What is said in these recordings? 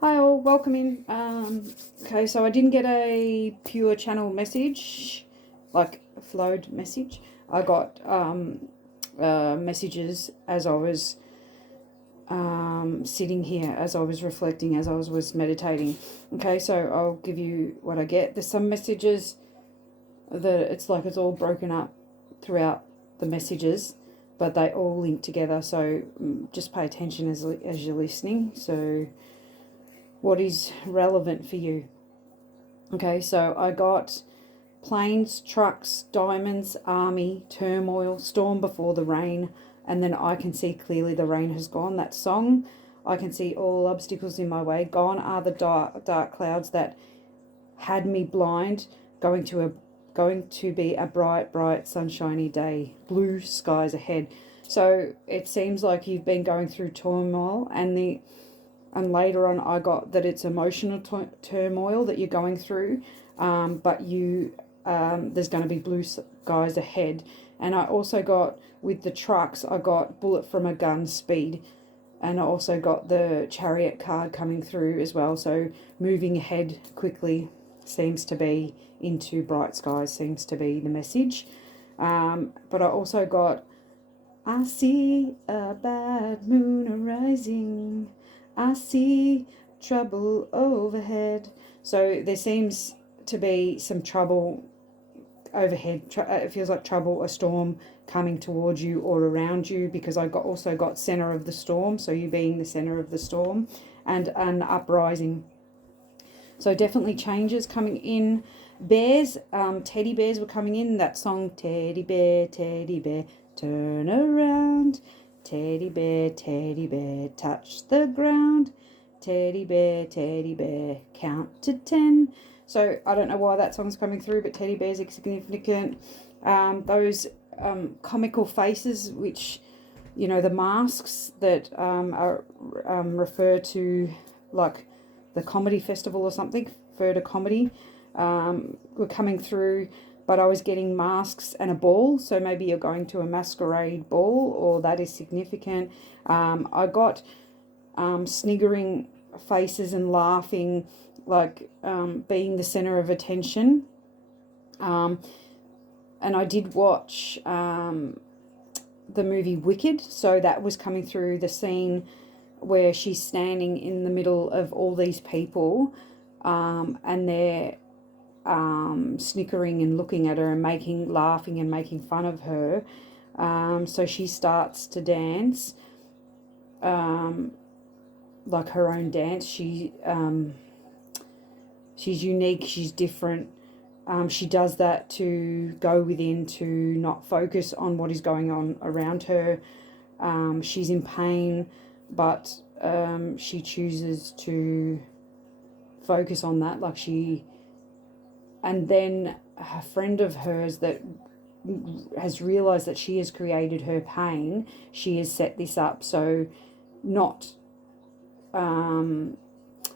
Hi all, welcome in. Okay, so I didn't get a pure channel message, like a flowed message. I got messages as I was sitting here, as I was reflecting, as I was meditating. Okay, so I'll give you what I get. There's some messages that it's like it's all broken up throughout the messages, but they all link together. So just pay attention as you're listening. So what is relevant for you? Okay, so I got planes, trucks, diamonds, army, turmoil, storm before the rain, and then I can see clearly the rain has gone. That song, I can see all obstacles in my way. Gone are the dark clouds that had me blind. Going to be a bright sunshiny day. Blue skies ahead. So it seems like you've been going through turmoil, and later on I got that it's emotional turmoil that you're going through, but there's going to be blue skies ahead. And I also got, with the trucks, I got bullet from a gun speed, and I also got the chariot card coming through as well. So moving ahead quickly seems to be into bright skies, seems to be the message. But I also got, I see a bad moon arising, I see trouble overhead. So there seems to be some trouble overhead. It feels like trouble, a storm coming towards you or around you, because I also got center of the storm, so you being the center of the storm, and an uprising. So definitely changes coming in. Bears, teddy bears were coming in. That song, teddy bear, turn around. Teddy bear, touch the ground. Teddy bear, count to 10. So I don't know why that song's coming through, but teddy bears are significant. Those comical faces, which, you know, the masks that are refer to, like the comedy festival or something, refer to comedy, were coming through. But I was getting masks and a ball, so maybe you're going to a masquerade ball, or that is significant. I got sniggering faces and laughing, like being the center of attention. And I did watch the movie Wicked, so that was coming through, the scene where she's standing in the middle of all these people, and they're snickering and looking at her and laughing and making fun of her. So she starts to dance, like her own dance. She's unique, she's different. She does that to go within, to not focus on what is going on around her. She's in pain, but she chooses to focus on that, and then a friend of hers that has realised that she has created her pain, she has set this up. So not, I don't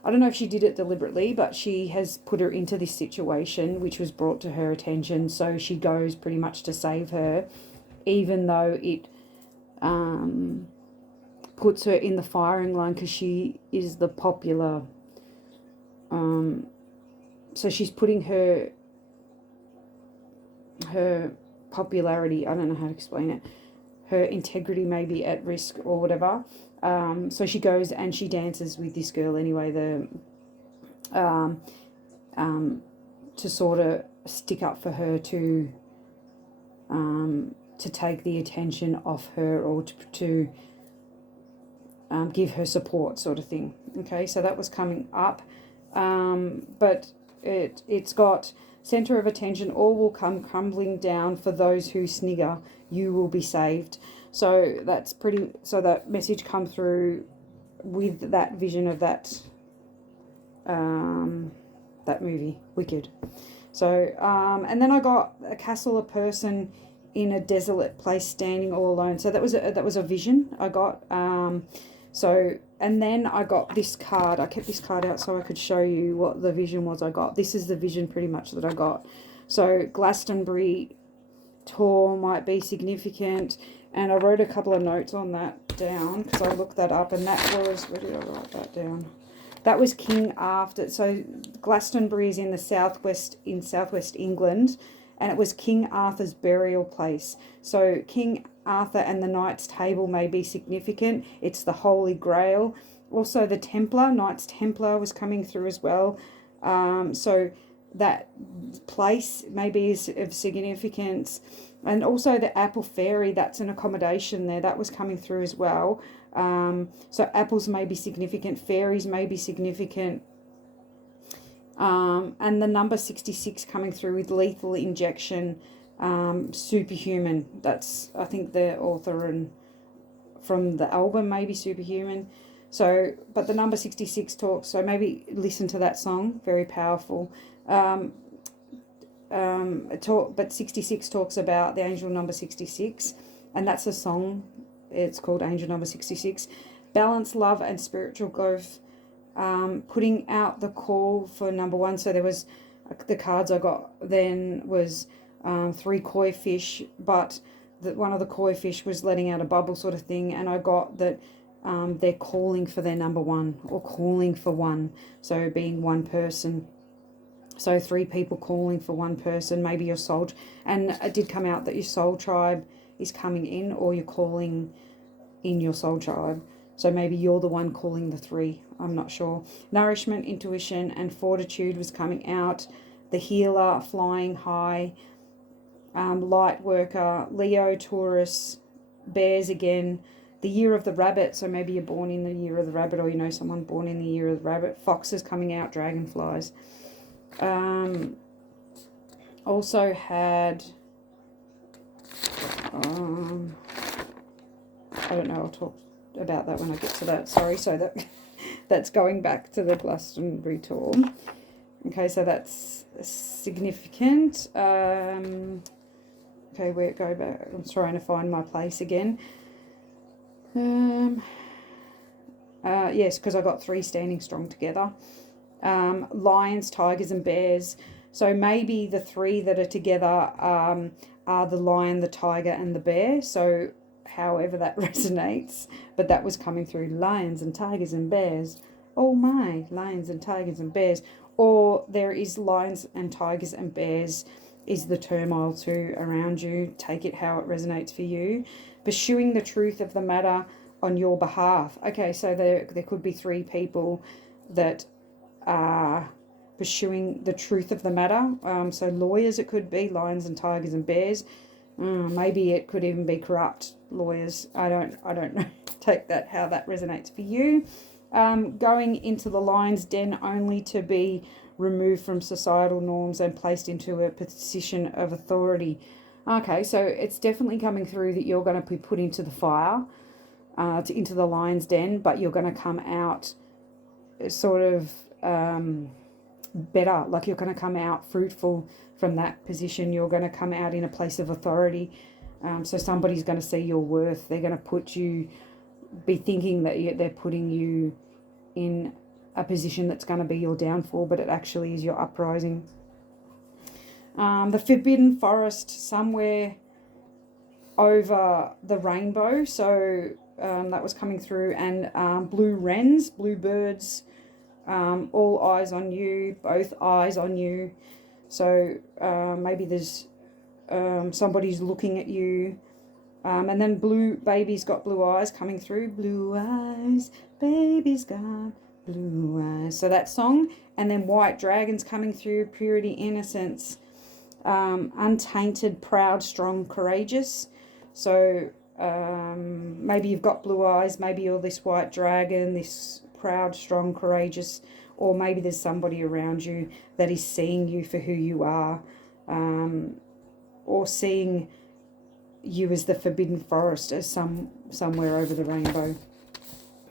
know if she did it deliberately, but she has put her into this situation, which was brought to her attention. So she goes pretty much to save her, even though it puts her in the firing line, because she is the popular. So she's putting her popularity, I don't know how to explain it, her integrity maybe at risk or whatever. So she goes and she dances with this girl anyway, to sort of stick up for her, to take the attention off her, or to give her support, sort of thing. Okay, so that was coming up, but it's got center of attention. All will come crumbling down for those who snigger. You will be saved. So that's pretty. So that message come through with that vision of that that movie Wicked. So and then I got a castle, a person in a desolate place standing all alone. So that was a vision I got. So, and then I got this card. I kept this card out so I could show you what the vision was I got. This is the vision pretty much that I got. So Glastonbury tour might be significant. And I wrote a couple of notes on that down, because I looked that up, and that was, where did I write that down? That was King Arthur. So Glastonbury is in the southwest England, and it was King Arthur's burial place. So King Arthur and the Knights Table may be significant. It's the Holy Grail. Also the Templar, Knights Templar was coming through as well. So that place maybe is of significance. And also the Apple Fairy, that's an accommodation there. That was coming through as well. So apples may be significant. Fairies may be significant. And the number 66 coming through with lethal injection, superhuman. That's, I think, the author and from the album, maybe Superhuman. So, but the number 66 talks, so maybe listen to that song, very powerful. But 66 talks about the angel number 66, and that's a song. It's called Angel Number 66. Balance, love, and spiritual growth. Putting out the call for number 1. So there was the cards I got then was 3 koi fish, but one of the koi fish was letting out a bubble sort of thing, and I got that they're calling for their number 1 or calling for one. So being one person. So 3 people calling for one person, maybe your soul. And it did come out that your soul tribe is coming in, or you're calling in your soul tribe. So maybe you're the one calling the 3. I'm not sure. Nourishment, intuition, and fortitude was coming out. The healer, flying high. Light worker, Leo, Taurus, bears again. The year of the rabbit. So maybe you're born in the year of the rabbit, or you know someone born in the year of the rabbit. Foxes coming out, dragonflies. Also had I don't know, I'll talk about that when I get to that, sorry. So that's going back to the Glastonbury tour. Okay, so that's significant. Okay, where it go back, I'm trying to find my place again. Yes, because I got 3 standing strong together. Lions, tigers, and bears. So maybe the 3 that are together are the lion, the tiger, and the bear. So however that resonates, but that was coming through lions and tigers and bears. Oh my, lions and tigers and bears. Or there is lions and tigers and bears is the turmoil too around you. Take it how it resonates for you. Pursuing the truth of the matter on your behalf. Okay, so there could be 3 people that are pursuing the truth of the matter. So lawyers, it could be lions and tigers and bears. Maybe it could even be corrupt lawyers. I don't know. Take that how that resonates for you. Going into the lion's den only to be removed from societal norms and placed into a position of authority. Okay, so it's definitely coming through that you're going to be put into the fire, into the lion's den, but you're going to come out sort of better. Like you're going to come out fruitful from that position. You're going to come out in a place of authority. So somebody's going to see your worth. They're going to be thinking that they're putting you in a position that's going to be your downfall, but it actually is your uprising. The forbidden forest, somewhere over the rainbow. So that was coming through. And blue wrens, blue birds, all eyes on you, both eyes on you. So maybe there's somebody's looking at you. And then blue baby's got blue eyes coming through. Blue eyes, baby's got blue eyes. So that song. And then white dragons coming through. Purity, innocence, untainted, proud, strong, courageous. So maybe you've got blue eyes. Maybe you're this white dragon, this proud, strong, courageous. Or maybe there's somebody around you that is seeing you for who you are. Or seeing you as the forbidden forest, as somewhere over the rainbow.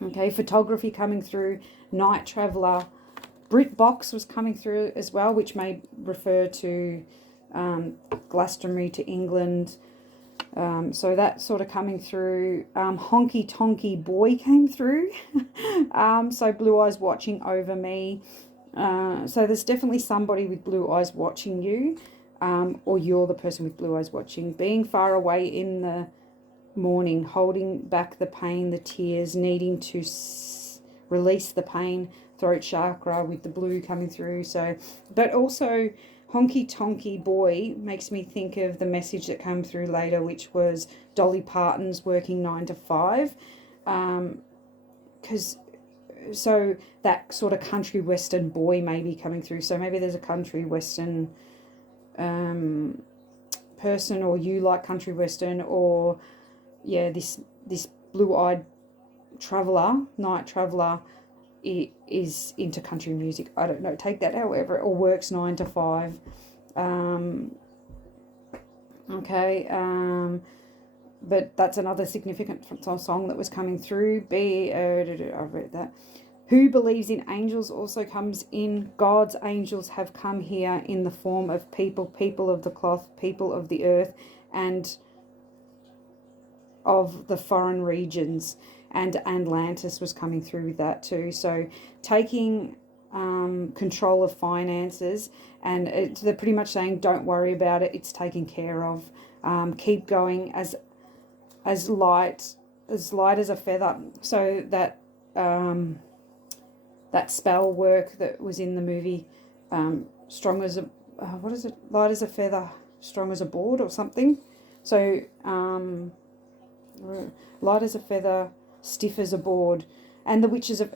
Okay, photography coming through. Night traveller. Brit box was coming through as well, which may refer to Glastonbury to England. So that sort of coming through. Honky tonky boy came through. So blue eyes watching over me. So there's definitely somebody with blue eyes watching you. Or you're the person with blue eyes watching. Being far away in the morning, holding back the pain, the tears, needing to release the pain, throat chakra with the blue coming through. So, but also honky tonky boy makes me think of the message that came through later, which was Dolly Parton's working 9 to 5. Because so that sort of country western boy may be coming through. So maybe there's a country western person, or you like country western, or yeah, this blue-eyed traveller, night traveller, is into country music. I don't know, take that however, or works 9 to 5. But that's another significant song that was coming through. I've read that. Who believes in angels also comes in. God's angels have come here in the form of people, people of the cloth, people of the earth, and of the foreign regions. And Atlantis was coming through with that too. So taking control of finances, and they're pretty much saying, don't worry about it, it's taken care of. Keep going as light as a feather. So that that spell work that was in the movie, strong as a what is it? Light as a feather, strong as a board, or something. So light as a feather, stiff as a board. And the Witches of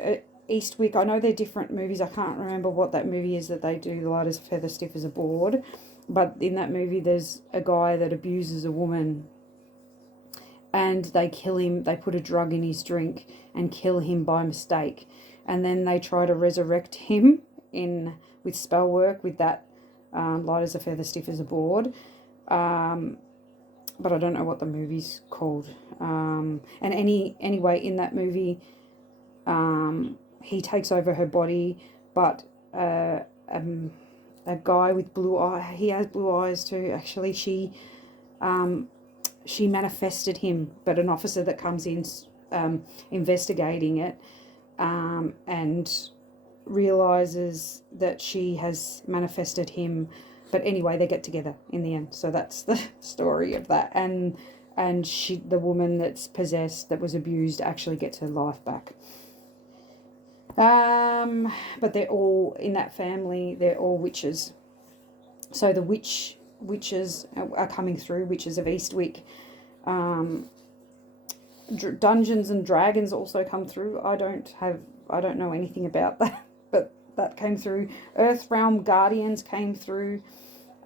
Eastwick, I know they're different movies. I can't remember what that movie is that they do, the light as a feather, stiff as a board. But in that movie, there's a guy that abuses a woman, and they kill him. They put a drug in his drink and kill him by mistake. And then they try to resurrect him with spell work, with that light as a feather, stiff as a board. But I don't know what the movie's called. And anyway, in that movie, he takes over her body, but a guy with blue eye, he has blue eyes too. Actually, she manifested him, but an officer that comes in investigating it, and realizes that she has manifested him. But anyway, they get together in the end. So that's the story of that. And the woman that's possessed, that was abused, actually gets her life back. But they're all, in that family, they're all witches. So the witches are coming through, Witches of Eastwick. Dungeons and Dragons also come through. I don't know anything about that, but that came through. Earth Realm Guardians came through.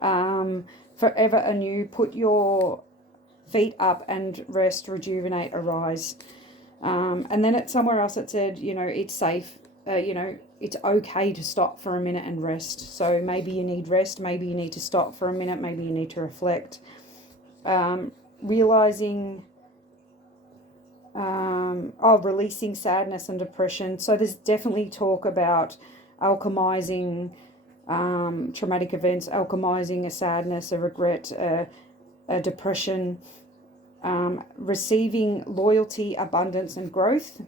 Forever anew, put your feet up and rest, rejuvenate, arise. And then somewhere else it said, it's safe. It's okay to stop for a minute and rest. So maybe you need rest. Maybe you need to stop for a minute. Maybe you need to reflect. Realizing, releasing sadness and depression. So there's definitely talk about alchemizing traumatic events, alchemizing a sadness, a regret, a depression, receiving loyalty, abundance, and growth,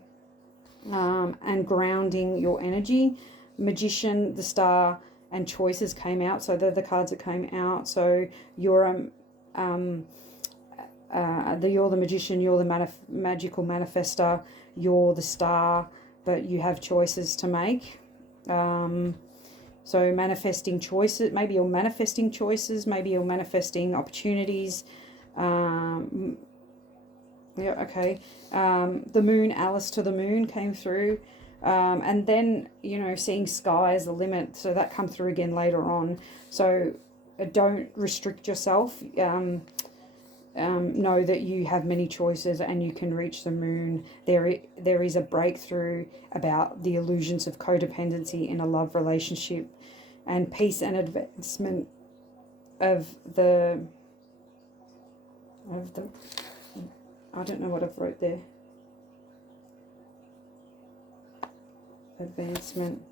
and grounding your energy. Magician, the Star, and Choices came out. So they're the cards that came out. So you're you're the Magician, you're the magical manifester, you're the Star, but you have choices to make. So manifesting choices, maybe you're manifesting choices, maybe you're manifesting opportunities. The Moon, Alice to the Moon came through. And then, seeing sky as the limit. So that come through again later on. So don't restrict yourself. Know that you have many choices and you can reach the moon. There is a breakthrough about the illusions of codependency in a love relationship, and peace and advancement of the I don't know what I've wrote there. Advancement.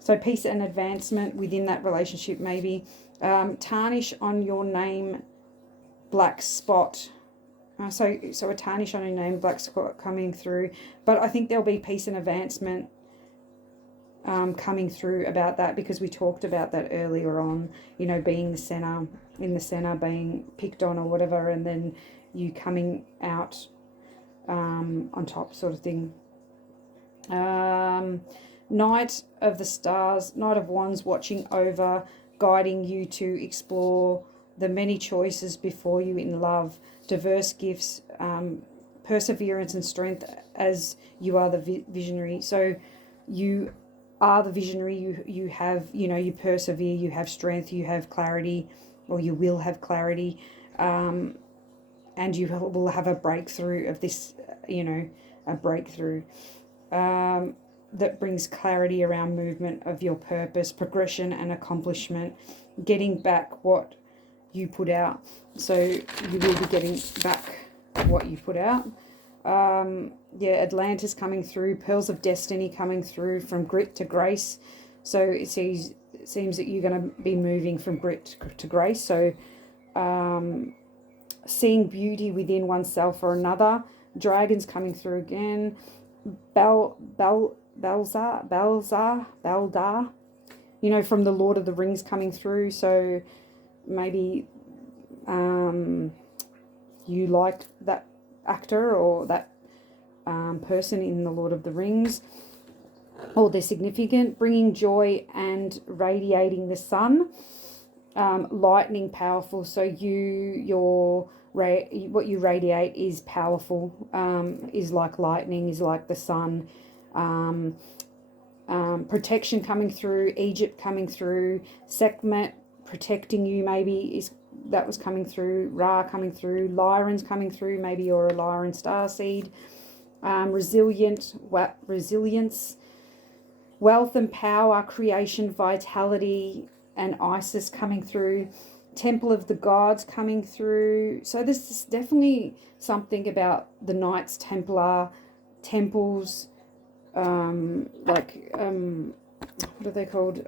So peace and advancement within that relationship, maybe. Tarnish on your name, black spot. So a tarnish on your name, black spot coming through. But I think there'll be peace and advancement coming through about that, because we talked about that earlier on, being the center, in the center, being picked on or whatever, and then you coming out on top, sort of thing. Knight of the Stars, Knight of Wands, watching over, guiding you to explore the many choices before you in love, diverse gifts, perseverance and strength, as you are the visionary. So you are the visionary. You have, you persevere, you have strength, you have clarity, or you will have clarity, and you will have a breakthrough of this, a breakthrough that brings clarity around movement of your purpose, progression and accomplishment, getting back what you put out. So you will be getting back what you put out. Atlantis coming through, pearls of destiny coming through, from grit to grace. So it seems that you're going to be moving from grit to grace. So seeing beauty within oneself or another. Dragons coming through again. Beldar, from the Lord of the Rings coming through. So maybe you like that actor or that person in the Lord of the Rings, or they're significant. Bringing joy and radiating the sun. Lightning, powerful. So what you radiate is powerful, is like lightning, is like the sun. Protection coming through, Egypt coming through, Sekhmet protecting you, maybe that was coming through, Ra coming through, Lyran's coming through, maybe you're a Lyran starseed. Resilience, wealth and power, creation, vitality, and Isis coming through. Temple of the Gods coming through. So this is definitely something about the Knights Templar, temples, what are they called?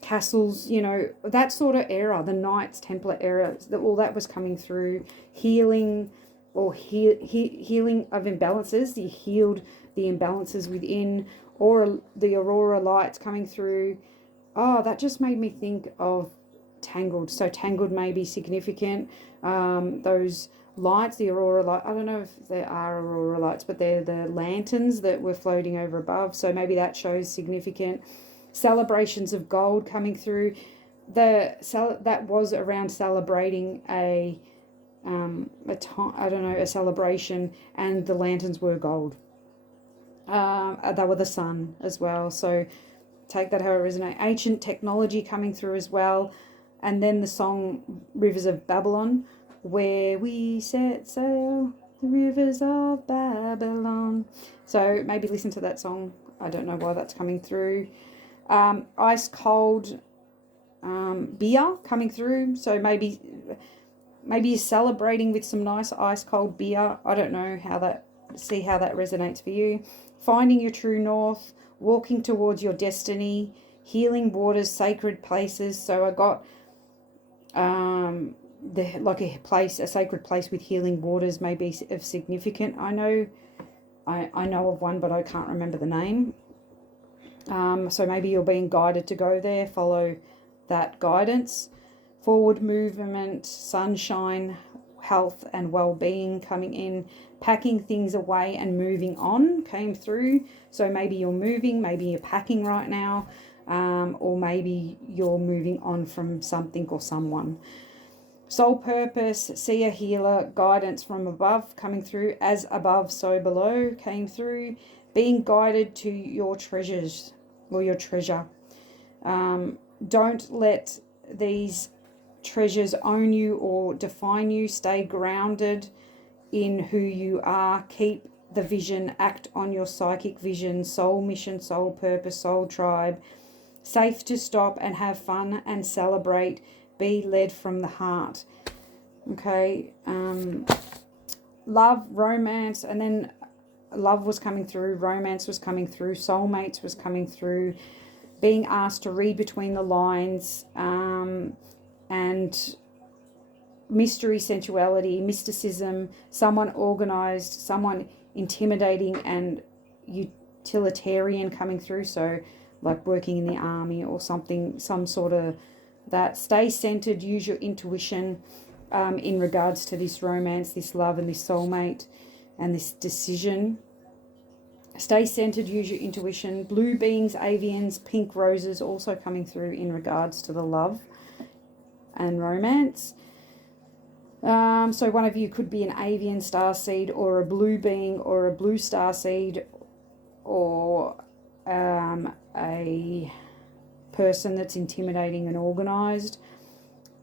Castles, that sort of era, the Knights Templar era, all that was coming through. Healing, or healing of imbalances. You healed the imbalances within, or the aurora lights coming through. Oh, that just made me think of Tangled. So Tangled may be significant. Those lights, the aurora light, I don't know if there are aurora lights, but they're the lanterns that were floating over above. So maybe that shows significant. Celebrations of gold coming through. That was around celebrating a celebration, and the lanterns were gold. They were the sun as well. So take that how it resonates. Ancient technology coming through as well. And then the song Rivers of Babylon, where we set sail, the rivers of Babylon. So maybe listen to that song. I don't know why that's coming through. Ice cold beer coming through. So maybe you're celebrating with some nice ice cold beer. I don't know see how that resonates for you. Finding your true north, walking towards your destiny, healing waters, sacred places. So I got a sacred place with healing waters may be of significant. I know of one, but I can't remember the name. So maybe you're being guided to go there. Follow that guidance. Forward movement, sunshine, health and well-being coming in. Packing things away and moving on came through. So maybe you're moving, maybe you're packing right now, or maybe you're moving on from something or someone. Soul purpose, seer, healer, guidance from above coming through. As above, so below came through. Being guided to your treasures or your treasure. Don't let these treasures own you or define you. Stay grounded in who you are. Keep the vision. Act on your psychic vision. Soul mission, soul purpose, soul tribe. Safe to stop and have fun and celebrate. Be led from the heart. Okay. Love, romance, and then love was coming through. Romance was coming through. Soulmates was coming through. Being asked to read between the lines. And mystery, sensuality, mysticism, someone organized, someone intimidating and utilitarian coming through. So like working in the army or something, some sort of that. Stay centered, use your intuition in regards to this romance, this love and this soulmate and this decision. Stay centered, use your intuition. Blue beings, avians, pink roses also coming through in regards to the love and romance. So one of you could be an avian starseed or a blue being or a blue starseed, or a person that's intimidating and organized.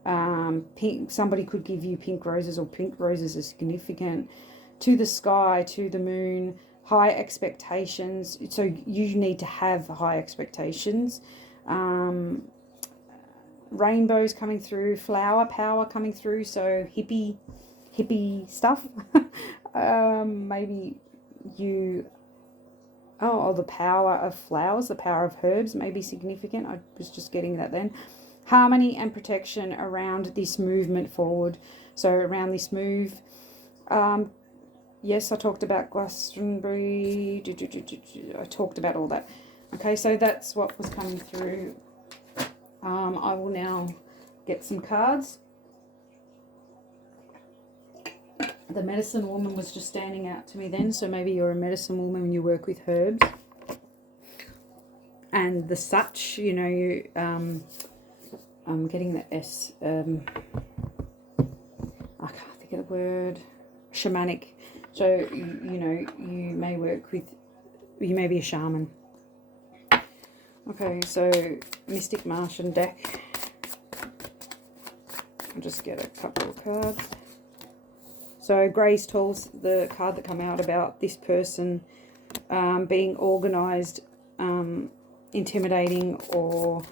Somebody could give you pink roses, or pink roses are significant. To the sky, to the moon, high expectations. So you need to have high expectations. Rainbows coming through, flower power coming through, so hippie stuff. Maybe you, the power of flowers, the power of herbs may be significant. I was just getting that then. Harmony and protection around this movement forward. So around this move. Yes, I talked about Glastonbury. I talked about all that. Okay, so that's what was coming through. I will now get some cards. The medicine woman was just standing out to me then, so maybe you're a medicine woman when you work with herbs. And the such, you know, you I'm getting the S. I can't think of the word. Shamanic. So you know, you may work with. You may be a shaman. Okay, so Mystic Martian deck. I'll just get a couple of cards. So Grace tells the card that come out about this person being organised, intimidating, or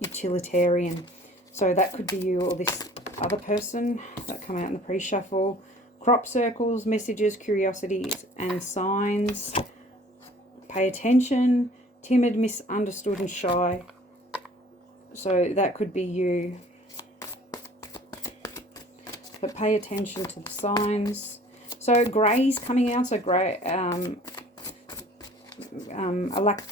utilitarian. So that could be you or this other person that come out in the pre-shuffle. Crop circles, messages, curiosities, and signs. Pay attention, timid, misunderstood, and shy. So that could be you. But pay attention to the signs. So grey's coming out. So grey,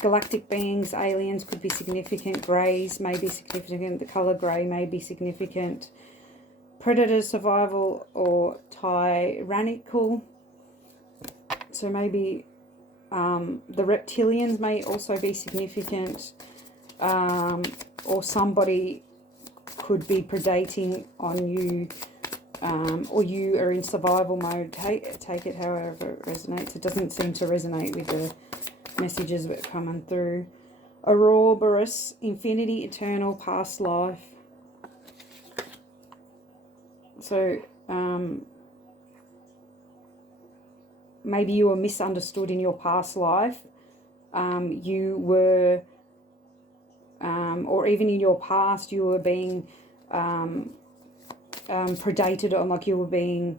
galactic beings, aliens could be significant. Greys may be significant. The colour grey may be significant. Predator, survival, or tyrannical. So maybe the reptilians may also be significant, or somebody could be predating on you, or you are in survival mode. Take it however it resonates. It doesn't seem to resonate with the messages that are coming through. Ouroboros, infinity, eternal, past life. So maybe you were misunderstood in your past life. You were, or even in your past, you were being predated on, like you were being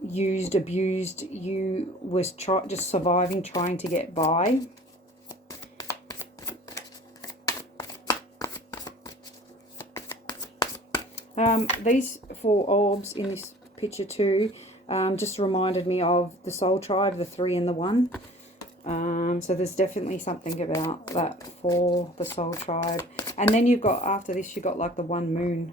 used, abused. You was just surviving, trying to get by. These 4 orbs in this picture too just reminded me of the soul tribe, the 3 and the 1. So there's definitely something about that for the soul tribe. And then you've got, after this, you've got like the 1 moon.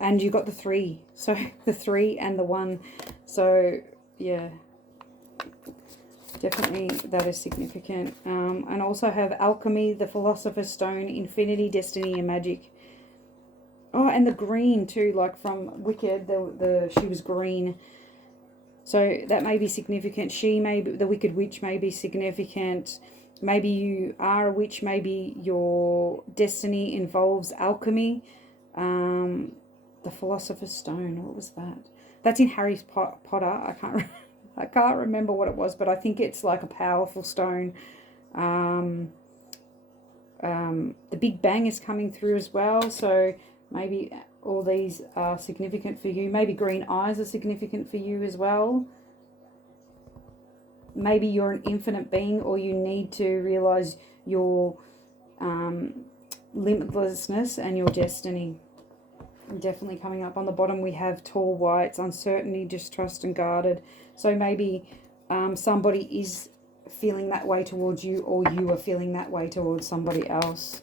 And you've got the 3. So the 3 and the 1. So, yeah. Definitely that is significant. And also have alchemy, the philosopher's stone, infinity, destiny, and magic. Oh, and the green too, like from Wicked, she was green. So that may be significant. The Wicked Witch may be significant. Maybe you are a witch. Maybe your destiny involves alchemy. The philosopher's stone, what was that? That's in Harry Potter. I can't remember what it was, but I think it's like a powerful stone. The Big Bang is coming through as well, so maybe all these are significant for you. Maybe green eyes are significant for you as well. Maybe you're an infinite being, or you need to realize your limitlessness and your destiny. Definitely coming up. On the bottom we have tall whites, uncertainty, distrust, and guarded. So maybe somebody is feeling that way towards you, or you are feeling that way towards somebody else.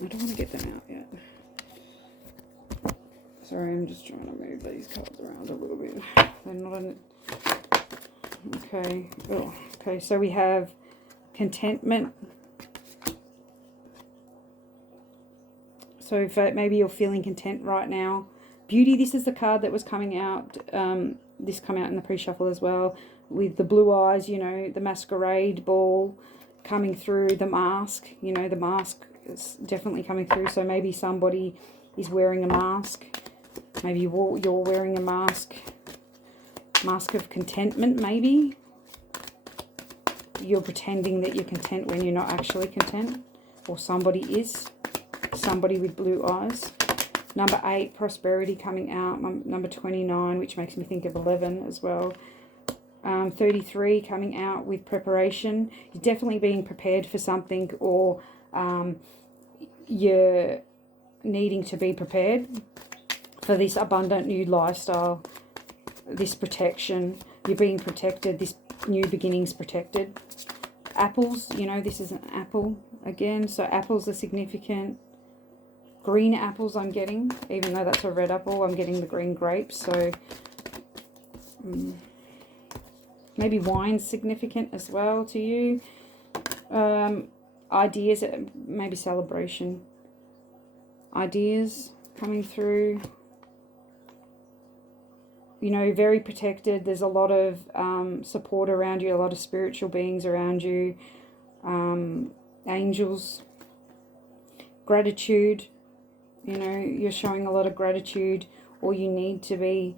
I don't want to get them out yet. Sorry, I'm just trying to move these cards around a little bit. They're not Okay. Oh, okay, so we have contentment. So if maybe you're feeling content right now. Beauty, this is the card that was coming out. This come out in the pre-shuffle as well. With the blue eyes, you know, the masquerade ball coming through, the mask. You know, the mask is definitely coming through. So maybe somebody is wearing a mask. Maybe you're wearing a mask. Mask of contentment, maybe. You're pretending that you're content when you're not actually content. Or somebody is. Somebody with blue eyes. Number 8, prosperity coming out. Number 29, which makes me think of 11 as well. 33 coming out with preparation. You're definitely being prepared for something, or you're needing to be prepared for this abundant new lifestyle, this protection. You're being protected, this new beginning's protected. Apples, you know, this is an apple again, so apples are significant. Green apples I'm getting, even though that's a red apple, I'm getting the green grapes. So maybe wine's significant as well to you. Ideas, maybe celebration. Ideas coming through. You know, very protected. There's a lot of support around you, a lot of spiritual beings around you. Angels. Gratitude. You know, you're showing a lot of gratitude, or you need to be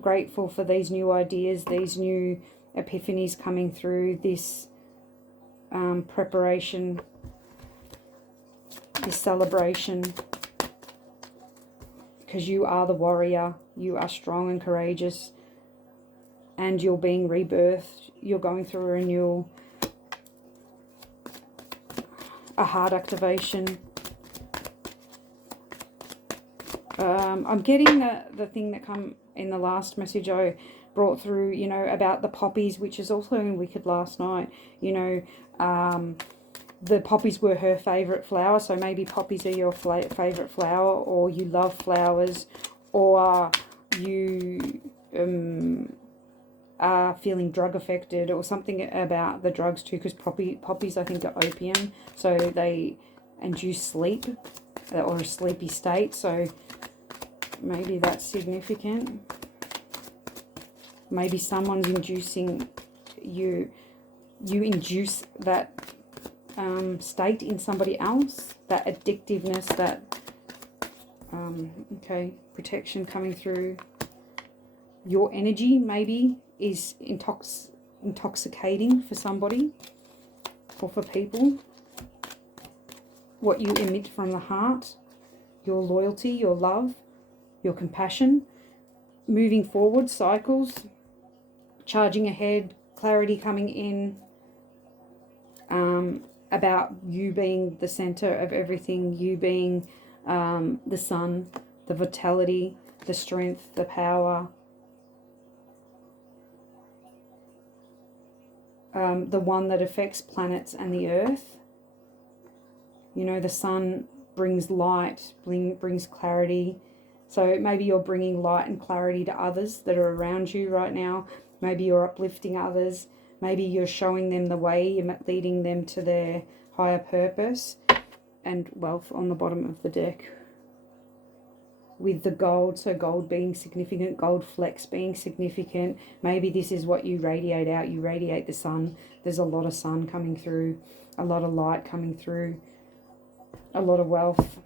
grateful for these new ideas, these new epiphanies coming through, this preparation, this celebration. Because you are the warrior, you are strong and courageous, and you're being rebirthed, you're going through a renewal, a heart activation. I'm getting the thing that come in the last message I brought through, you know, about the poppies, which is also in Wicked last night. You know, the poppies were her favourite flower, so maybe poppies are your favourite flower, or you love flowers, or you are feeling drug affected, or something about the drugs too, because poppies I think are opium, so they induce sleep or a sleepy state, so maybe that's significant. Maybe someone's inducing you induce that state in somebody else, that addictiveness, that okay, protection coming through. Your energy maybe is intoxicating for somebody or for people. What you emit from the heart, your loyalty, your love, your compassion, moving forward, cycles, charging ahead, clarity coming in, about you being the center of everything, you being the sun, the vitality, the strength, the power, the one that affects planets and the earth. You know, the sun brings light, brings clarity. So maybe you're bringing light and clarity to others that are around you right now. Maybe you're uplifting others. Maybe you're showing them the way, you're leading them to their higher purpose. And wealth on the bottom of the deck. With the gold, so gold being significant, gold flecks being significant. Maybe this is what you radiate out. You radiate the sun. There's a lot of sun coming through, a lot of light coming through, a lot of wealth,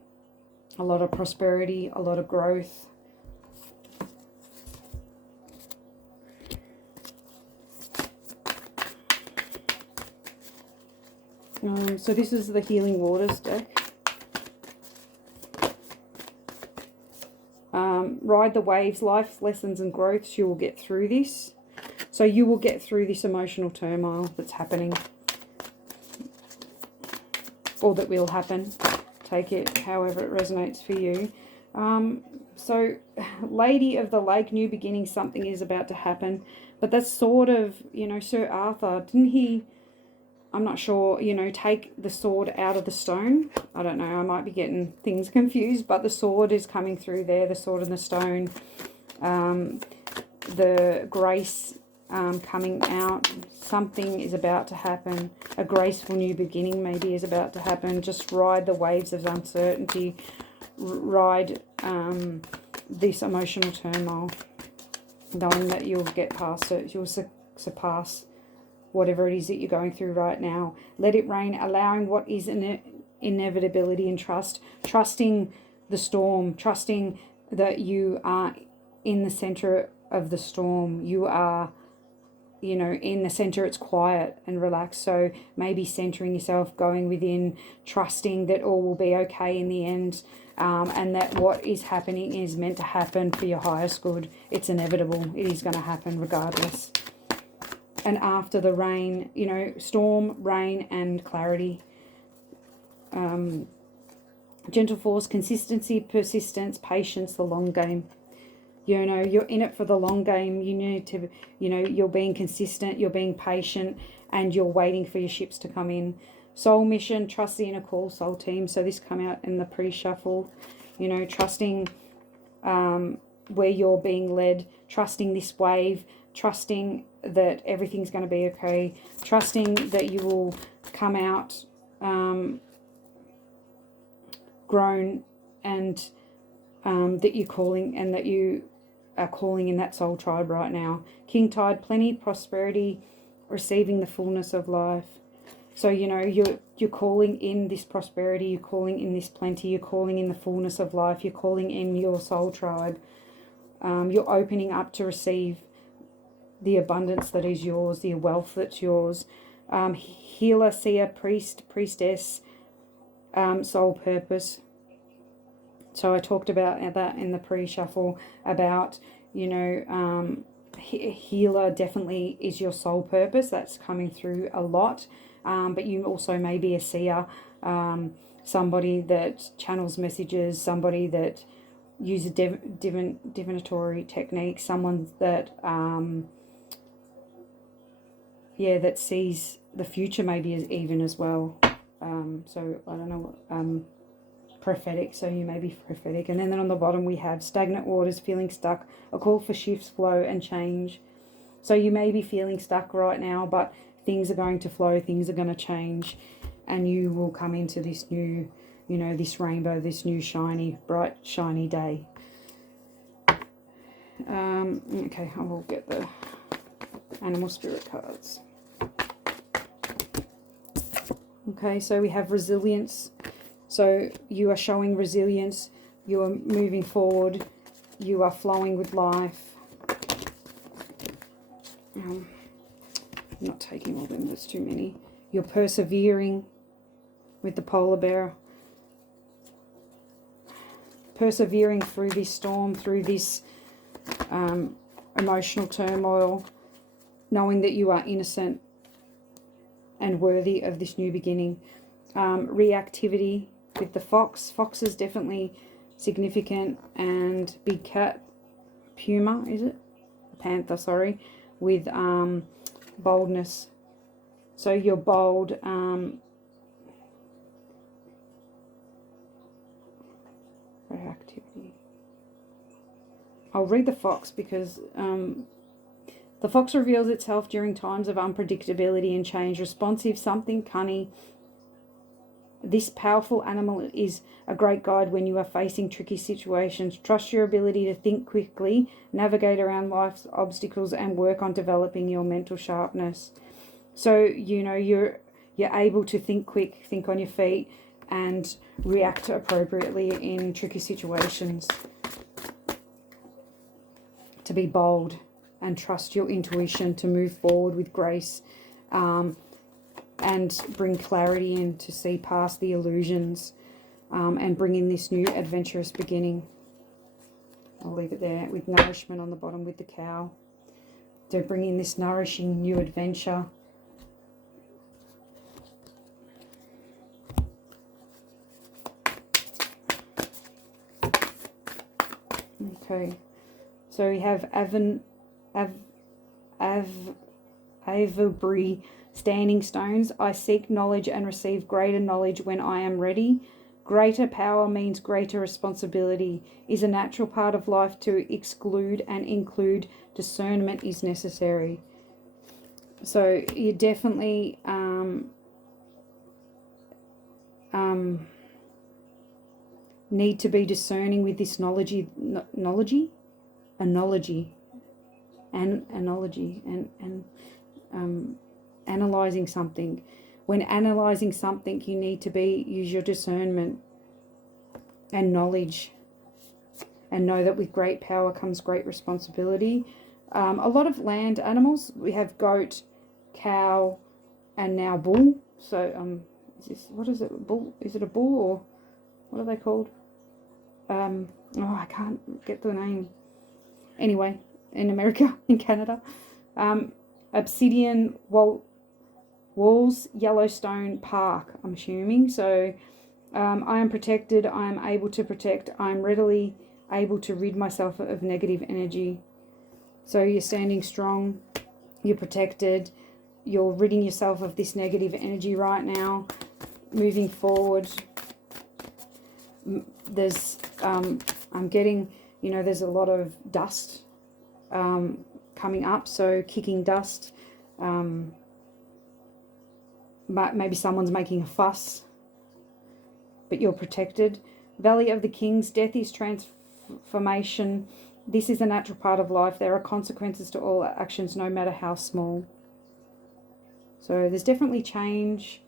a lot of prosperity, a lot of growth. So this is the Healing Waters deck. Ride the waves, life's lessons and growths. You will get through this. So you will get through this emotional turmoil that's happening, or that will happen. Take it however it resonates for you. So Lady of the Lake, new beginning, something is about to happen. But that's sort of, you know, Sir Arthur, didn't he, I'm not sure, you know, take the sword out of the stone? I don't know, I might be getting things confused, but the sword is coming through there, the sword and the stone. The grace coming out. Something is about to happen. A graceful new beginning maybe is about to happen. Just ride the waves of uncertainty. Ride this emotional turmoil, knowing that you'll get past it. You'll surpass whatever it is that you're going through right now. Let it rain, allowing what is an inevitability, and trusting the storm, trusting that you are in the center of the storm. You are, in the center. It's quiet and relaxed. So maybe centering yourself, going within, trusting that all will be okay in the end, and that what is happening is meant to happen for your highest good. It's inevitable. It is going to happen regardless. And after the rain, storm, rain, and clarity. Gentle force, consistency, persistence, patience, the long game. You're in it for the long game. You need to, you're being consistent, you're being patient, and you're waiting for your ships to come in. Soul mission, trust the inner call, soul team. So this come out in the pre-shuffle. Trusting where you're being led, trusting this wave, trusting that everything's going to be okay, trusting that you will come out grown, and that you're calling, and that you are calling in that soul tribe right now. King tide, plenty, prosperity, receiving the fullness of life. So you're calling in this prosperity, you're calling in this plenty, you're calling in the fullness of life, you're calling in your soul tribe. You're opening up to receive the abundance that is yours, the wealth that's yours. Healer, seer, priest, priestess, soul purpose. So I talked about that in the pre-shuffle, about, healer definitely is your soul purpose. That's coming through a lot. But you also may be a seer, somebody that channels messages, somebody that uses divinatory techniques, someone that that sees the future maybe as well. So I don't know, prophetic, so you may be prophetic. And then on the bottom we have stagnant waters, feeling stuck, a call for shifts, flow, and change. So you may be feeling stuck right now, but things are going to flow, things are going to change, and you will come into this new, this rainbow, this new shiny, bright, shiny day. Okay, I will get the animal spirit cards. Okay, so we have resilience. So you are showing resilience, you are moving forward, you are flowing with life. I'm not taking all of them, that's too many. You're persevering with the polar bear. Persevering through this storm, through this emotional turmoil, knowing that you are innocent and worthy of this new beginning. Reactivity with the fox. Fox is definitely significant, and big cat, puma, is it? Panther, sorry, with boldness. So you're bold. Reactivity. I'll read the fox because the fox reveals itself during times of unpredictability and change. Responsive, something cunning. This powerful animal is a great guide when you are facing tricky situations. Trust your ability to think quickly, navigate around life's obstacles, and work on developing your mental sharpness. So, you're able to think quick, think on your feet, and react appropriately in tricky situations. To be bold and trust your intuition to move forward with grace. And bring clarity in to see past the illusions, and bring in this new adventurous beginning. I'll leave it there, with nourishment on the bottom with the cow. To bring in this nourishing new adventure. Okay, so we have Avebury standing stones. I seek knowledge and receive greater knowledge when I am ready. Greater power means greater responsibility. Is a natural part of life to exclude and include. Discernment is necessary. So you definitely need to be discerning with this analogy and analyzing something. When analyzing something, you need to use your discernment and knowledge, and know that with great power comes great responsibility. A lot of land animals, we have goat, cow, and now bull. So what is it? Bull? Is it a bull, or what are they called? I can't get the name. Anyway, in America, in Canada, Obsidian Walls, Yellowstone Park, I'm assuming. So I am protected. I am able to protect. I am readily able to rid myself of negative energy. So you're standing strong. You're protected. You're ridding yourself of this negative energy right now. Moving forward, there's I'm getting, there's a lot of dust coming up. So kicking dust. Maybe someone's making a fuss, but you're protected. Valley of the Kings, death is transformation. This is a natural part of life. There are consequences to all actions, no matter how small. So there's definitely change,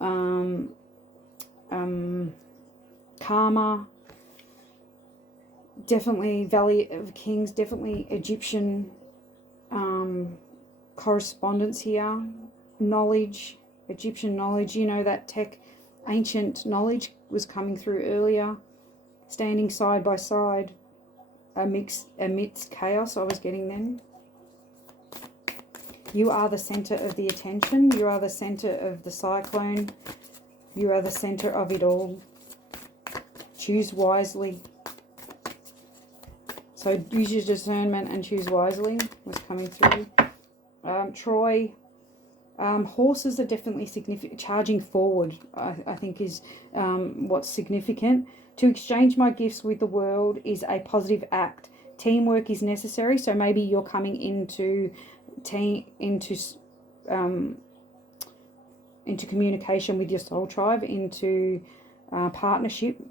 karma, definitely Valley of Kings, definitely Egyptian correspondence here, knowledge, Egyptian knowledge, that tech, ancient knowledge was coming through earlier, standing side by side amidst chaos. I was getting then. You are the center of the attention. You are the center of the cyclone. You are the center of it all. Choose wisely. So use your discernment and choose wisely was coming through. Troy. Horses are definitely significant. Charging forward, I think, is what's significant. To exchange my gifts with the world is a positive act. Teamwork is necessary. So maybe you're coming into communication with your soul tribe, into partnership.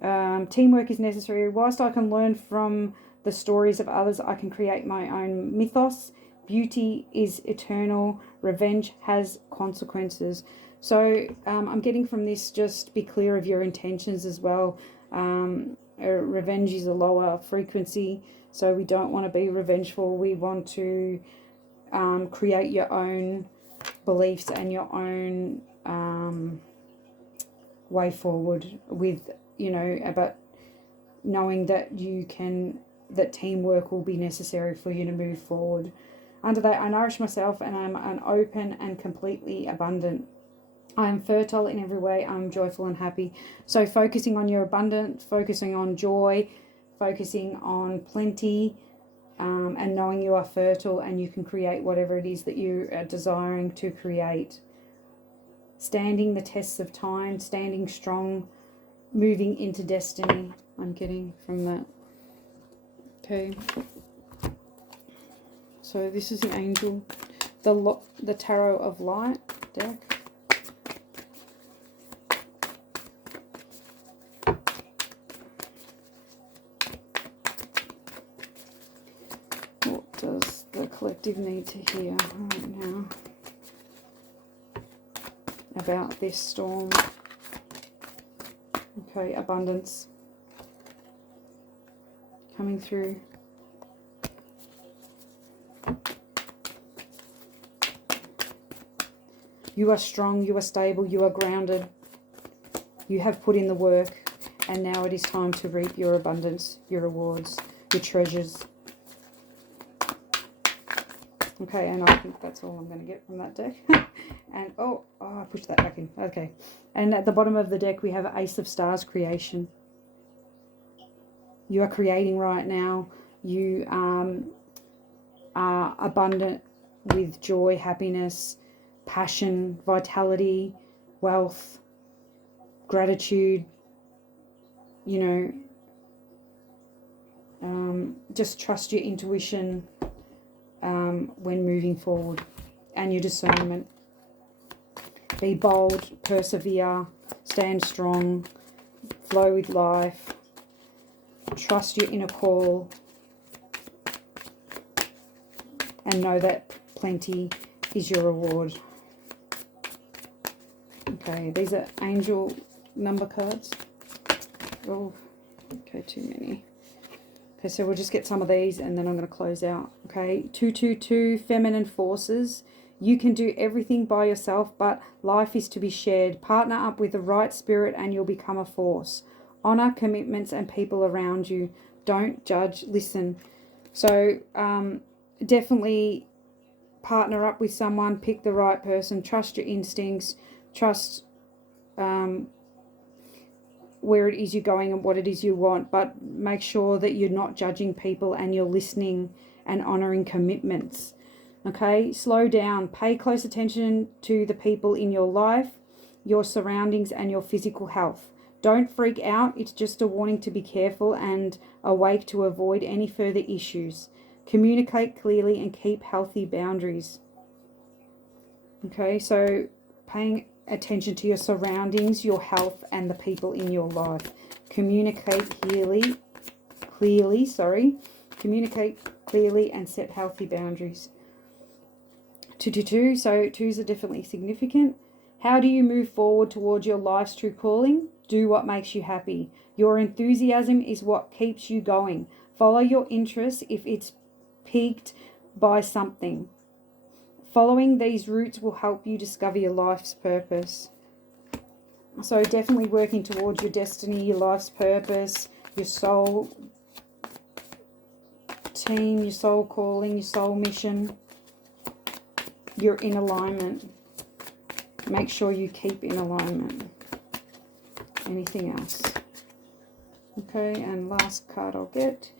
Teamwork is necessary. Whilst I can learn from the stories of others, I can create my own mythos. Beauty is eternal. Revenge has consequences. So I'm getting from this, just be clear of your intentions as well. Revenge is a lower frequency, so we don't want to be revengeful. We want to create your own beliefs and your own way forward with, about knowing that that teamwork will be necessary for you to move forward. Under that, I nourish myself and I'm an open and completely abundant. I am fertile in every way. I'm joyful and happy. So focusing on your abundance, focusing on joy, focusing on plenty, and knowing you are fertile and you can create whatever it is that you are desiring to create. Standing the tests of time, standing strong, moving into destiny. I'm getting from that. Okay. So this is the angel, the Tarot of Light deck. What does the collective need to hear right now about this storm? Okay, abundance coming through. You are strong, you are stable, you are grounded. You have put in the work, and now it is time to reap your abundance, your rewards, your treasures. Okay, and I think that's all I'm going to get from that deck. And, I pushed that back in. Okay. And at the bottom of the deck, we have Ace of Stars, creation. You are creating right now. You are abundant with joy, happiness, passion, vitality, wealth, gratitude, just trust your intuition when moving forward. and your discernment. Be bold, persevere, stand strong, flow with life, trust your inner call, and know that plenty is your reward. Okay, these are angel number cards. Oh, okay, too many. Okay, so we'll just get some of these and then I'm going to close out. Okay, 222, feminine forces. You can do everything by yourself, but life is to be shared. Partner up with the right spirit and you'll become a force. Honor commitments and people around you. Don't judge, listen. So definitely partner up with someone, pick the right person, trust your instincts, trust where it is you're going and what it is you want, but make sure that you're not judging people and you're listening and honoring commitments. Okay, slow down, pay close attention to the people in your life, your surroundings and your physical health. Don't freak out, it's just a warning to be careful and awake to avoid any further issues. Communicate clearly and keep healthy boundaries. Okay, so paying attention to your surroundings, your health, and the people in your life. Communicate clearly, Communicate clearly and set healthy boundaries. 222, so twos are definitely significant. How do you move forward towards your life's true calling? Do what makes you happy. Your enthusiasm is what keeps you going. Follow your interests if it's piqued by something. Following these routes will help you discover your life's purpose. So definitely working towards your destiny, your life's purpose, your soul team, your soul calling, your soul mission. You're in alignment. Make sure you keep in alignment. Anything else? Okay, and last card I'll get.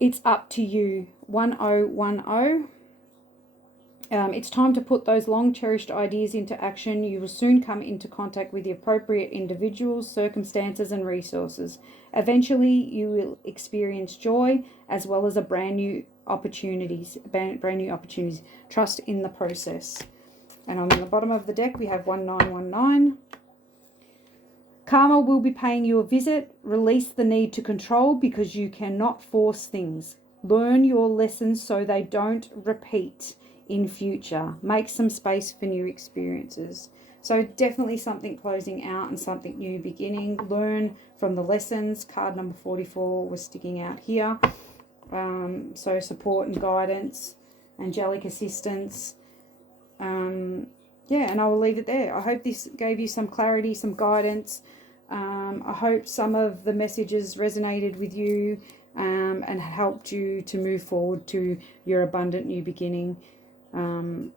It's up to you. 1010. It's time to put those long-cherished ideas into action. You will soon come into contact with the appropriate individuals, circumstances, and resources. Eventually, you will experience joy as well as brand new opportunities. Trust in the process. And on the bottom of the deck, we have 1919. Karma will be paying you a visit. Release the need to control because you cannot force things. Learn your lessons so they don't repeat in future. Make some space for new experiences. So definitely something closing out and something new beginning. Learn from the lessons. Card number 44 was sticking out here. So support and guidance, angelic assistance. Yeah, and I will leave it there. I hope this gave you some clarity, some guidance. I hope some of the messages resonated with you and helped you to move forward to your abundant new beginning. And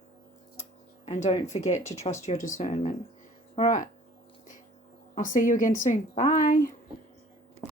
don't forget to trust your discernment. All right. I'll see you again soon. Bye.